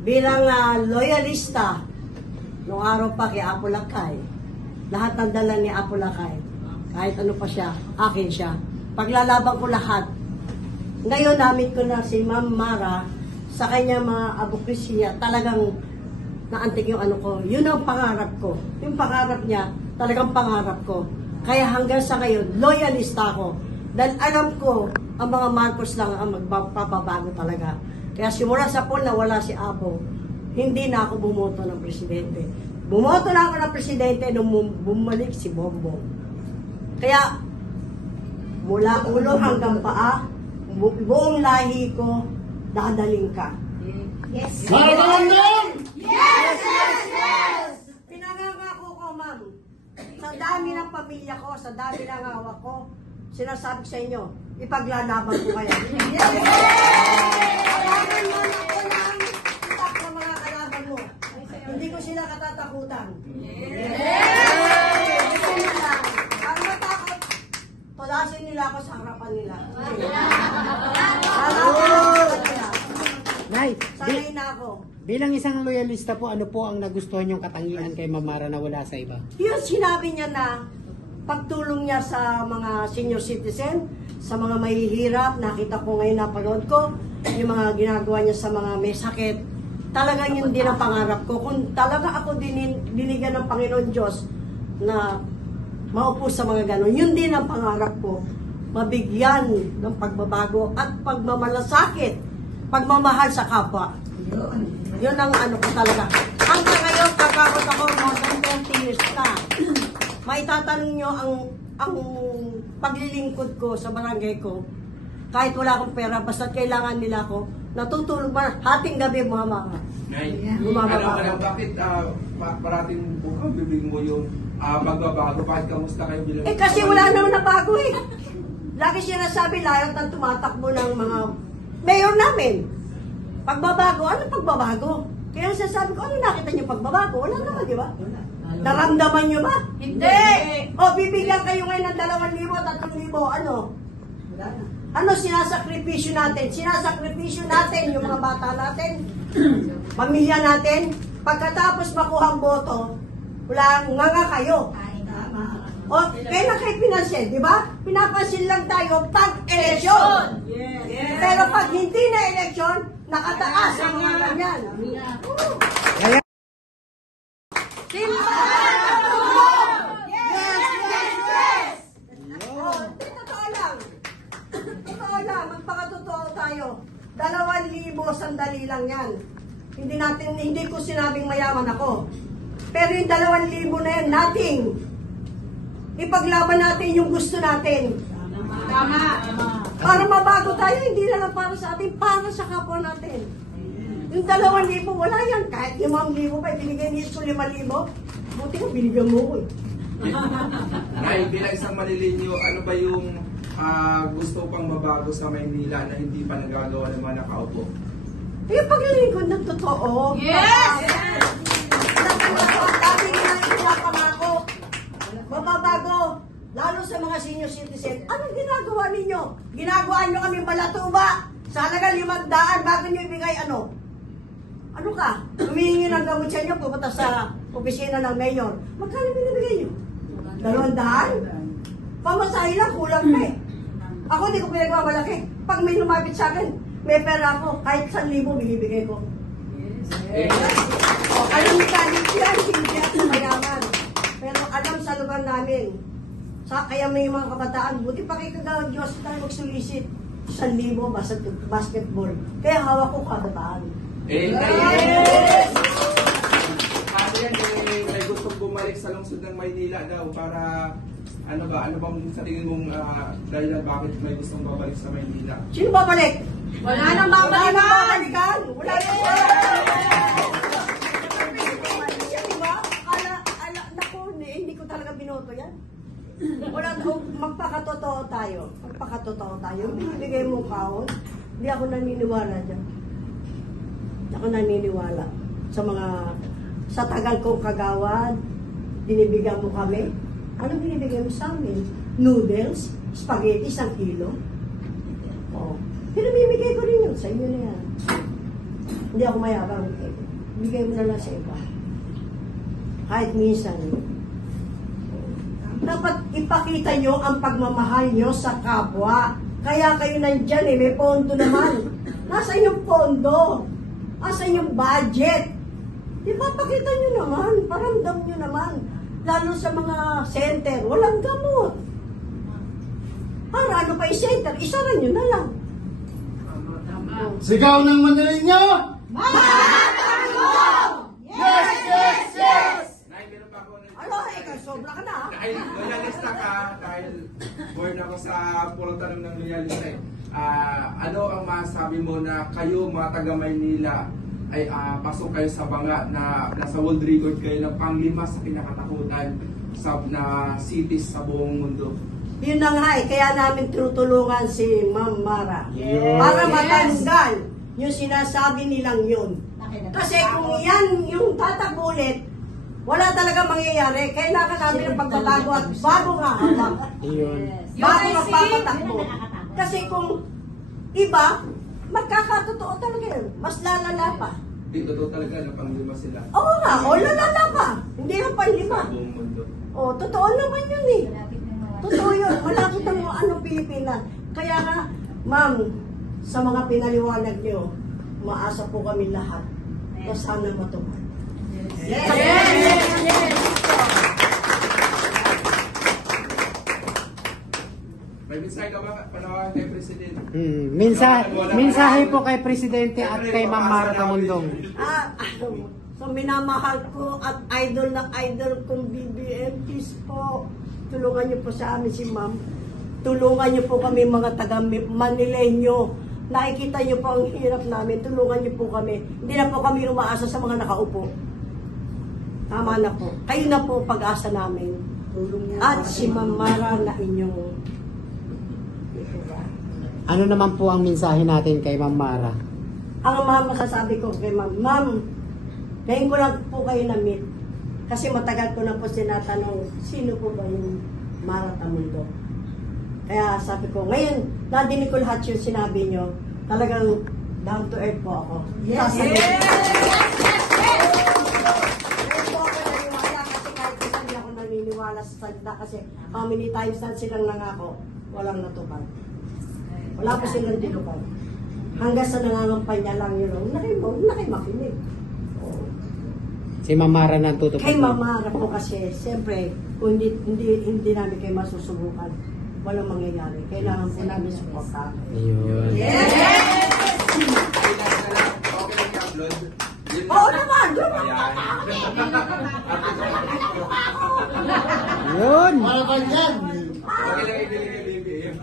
Bilang loyalista, noong araw pa kay Apo Lakay, lahat ng dala ni Apo Lakay, kahit ano pa siya, akin siya. Paglalaban ko lahat. Ngayon, namit ko na si Ma'am Mara sa kanya mga advocacy, talagang naantig yung ano ko. Yun ang pangarap ko. Yung pangarap niya, talagang pangarap ko. Kaya hanggang sa ngayon, loyalista ako. Dahil alam ko, ang mga Marcos lang ang magpapabago talaga. Kaya simula sa poll na wala si Apo, hindi na ako bumoto ng presidente. Bumoto na ako ng presidente nung bumalik si Bongbong. Kaya, mula ulo hanggang paa, buong lahi ko, dadaling ka. Yes! Marunong! Yes! Yes! Yes! Pinangangako ko, ma'am. Sa dami ng pamilya ko, sa dami ng hawak ko, sinasabi sa inyo, ipaglalaban ko kayo. Yes! Kalaban mo na ako ng itak ng mga kalaban mo. Hindi ko sila katatakutan. Yes! Ang matakot, tulasin nila ako sa harapan nila. Nay, Sanay na ako. bilang isang loyalista po, ano po ang nagustuhan yung katangian kay Ma'am Mara na wala sa iba? Yung sinabi niya na pagtulong niya sa mga senior citizen, sa mga mahihirap, nakita ko ngayon, napanood ko, yung mga ginagawa niya sa mga may sakit, talagang yun din ang pangarap ko. Kung talaga ako dinigyan ng Panginoon Diyos na maupo sa mga ganon, yun din ang pangarap ko. Mabigyan ng pagbabago at pagmamalasakit, pagmamahal sa kapwa. Yun ang ano ko talaga. Hanggang ngayon, kakakot ako more than 20 years na. Maitatanong nyo ang paglilingkod ko sa barangay ko, kahit wala akong pera, basta kailangan nila ako, natutulog ba, hating gabi mga Nay, Bumababa. bakit parating bukang bibig mo yung pagbabago? Bakit kamusta kayo bilang... kasi wala naman na bago eh. Lagi sinasabi, lahat ang tumatakbo ng mga mayor namin. Pagbabago, ano pagbabago? Kaya sasabi ko, ano nakita niyo pagbabago? Wala naman, di ba? Naramdaman niyo ba? Hindi! O, bibigyan kayo ngayon ng 2,000, 3,000, ano? Ano sinasakripisyo natin? Sinasakripisyo natin yung mga bata natin, pamilya natin. Pagkatapos makuha ang boto, wala nga kayo. O, kailan kayo pinansin, di ba? Pinapansin lang tayo pag-eleksyon. Pero pag hindi na eleksyon, nakataas ang mga ganyan. Simba! Yes! Yes! Yes! Oh, totoo lang. Totoo lang, magpakatotoo tayo. 2,000 sandali lang yan. Hindi ko sinabing mayaman ako. Pero yung 2,000 na yan, nothing. Ipaglaban natin yung gusto natin. Tama. Para mabago tayo, hindi na lang para sa atin, para sa kapwa natin. Yung 2,000, wala yan. Kahit 5,000 pa, binigay niyo ko 5,000. Buti ko, binigyan mo ko eh. Nay, bilang isang malilinyo, ano ba yung gusto pang mabago sa Maynila na hindi pa nagagawa ng mga nakaupo? Yung paglilingkod ng totoo. Yes! Dati nila pinapangako. Mababago. Lalo sa mga senior citizen. Anong ginagawa ninyo? Ginagawa nyo kami balatuba. Sa halaga 500 bago nyo ibigay ano? Ano ka? Humihingi ng gamot sa inyo, pupunta sa opisina ng mayor. Magkano binibigay nyo? 200? Pamasahe lang, kulang pa eh. Ako di ko pinagmamalaki. Pag may lumapit sa akin, may pera ako. Kahit 1,000 binibigay ko. O, alam ni Kalit yan, hindi yan sa mayaman. Pero alam sa lugar namin. Kaya may mga kabataan, buti pa kayo kagawag Diyos tayo magsulisit. 1,000 basketball. Kaya hawak ko kabataan. Kasi yan, may gustong bumalik sa lungsod ng Maynila daw para ano bang sa tingin mong dahilan bakit may gustong babalik sa Maynila? Sino babalik? Wala nang babalikan. Wala nang hindi ko talaga binoto yan. Wala, magpakatotoo tayo. Magpakatotoo tayo. Binibigay mo kaon. Hindi ako naniniwala dyan. Ako naniniwala sa tagal kong kagawad, binibigyan mo kami. Ano binibigay mo sa amin? Noodles, spaghetti, 1 kilo. Oh. Pinamimigay ko rin yun. Sa inyo na yan. Hindi ako mayabang. Bigay mo na lang sa iba. Kahit minsan. Dapat ipakita nyo ang pagmamahal nyo sa kapwa. Kaya kayo nandyan eh, may pondo naman. Nasaan yung pondo? Nasaan yung budget? Ipapakita nyo naman, paramdam nyo naman. Lalo sa mga center, walang gamot. Para ano pa yung center, isara nyo na lang. Sigaw ng Mandalinyo! Yes, yes, yes! Nay, meron pa ako Ano, ikaw, sobra ka na. Dahil loyalista ka, dahil born ako sa puro tanong ng loyalista eh. Ano ang masabi mo na kayo mga taga Maynila ay pasok kayo sa banga na nasa world record kayo na pang-5 sa pinakatakutan na cities sa buong mundo? Yun na nga eh, kaya namin tutulungan si Ma'am Mara. Yes. Para matanggal yung sinasabi nilang yun. Kasi kung yan yung tatagulit, wala talaga mangyayari. Kailangan namin ng pagbabago at bago nga habang. Ayun. Bago magpapatakbo. Kasi kung iba, magkakatotoo talaga yun. Mas lalala pa. Di totoo talaga na pang-5 sila Oo nga, o lalala pa. Hindi lang panlima. sa buong mundo. O, totoo naman yun eh. Totoo yun. Malapit ang anong Pilipinas. Kaya nga, ma'am, sa mga pinaliwanag nyo, maasa po kami lahat na sana matupad. May mensahe ka ba panawagan kay Presidente? Mensahe po kay Presidente at kay Ma'am Mara Tamundong. So minamahal ko at idol na idol kong BBM, please po, tulungan niyo po sa amin si ma'am. Tulungan niyo po kami mga taga Manileño. Nakikita niyo po ang hirap namin. Tulungan niyo po kami. Hindi na po kami umaasa sa mga nakaupo. Tama na po. Kayo na po pag-asa namin. At si Ma'am Mara na inyong Ano naman po ang mensahe natin kay Ma'am Mara? ang mga masasabi ko kay ma'am, ma'am, ngayon ko lang po kayo na-meet. Kasi matagal ko na po sinatanong, sino po ba yung Mara Tamundong? Kaya sabi ko, ngayon, nadinig ko lahat yung sinabi nyo, talagang down to earth po ako. Yes! Ngayon po ako naniniwala kasi kahit isa hindi ako naniniwala sa salita kasi how many times na silang nangako, walang natupad. Wala po silang tinupad. Hanggang sa nangangampanya lang yun, nakimakinig. Si Ma'am Mara na tutupad. Kay Mama po kasi, siyempre, kung hindi namin kayo masusubukan, walang mangyayari. Kailangan po namin suportahan. Ayun. Yes! Okay lang i-upload. Oo naman! Ayun. Ano ba yan? Okay lang i-BBM.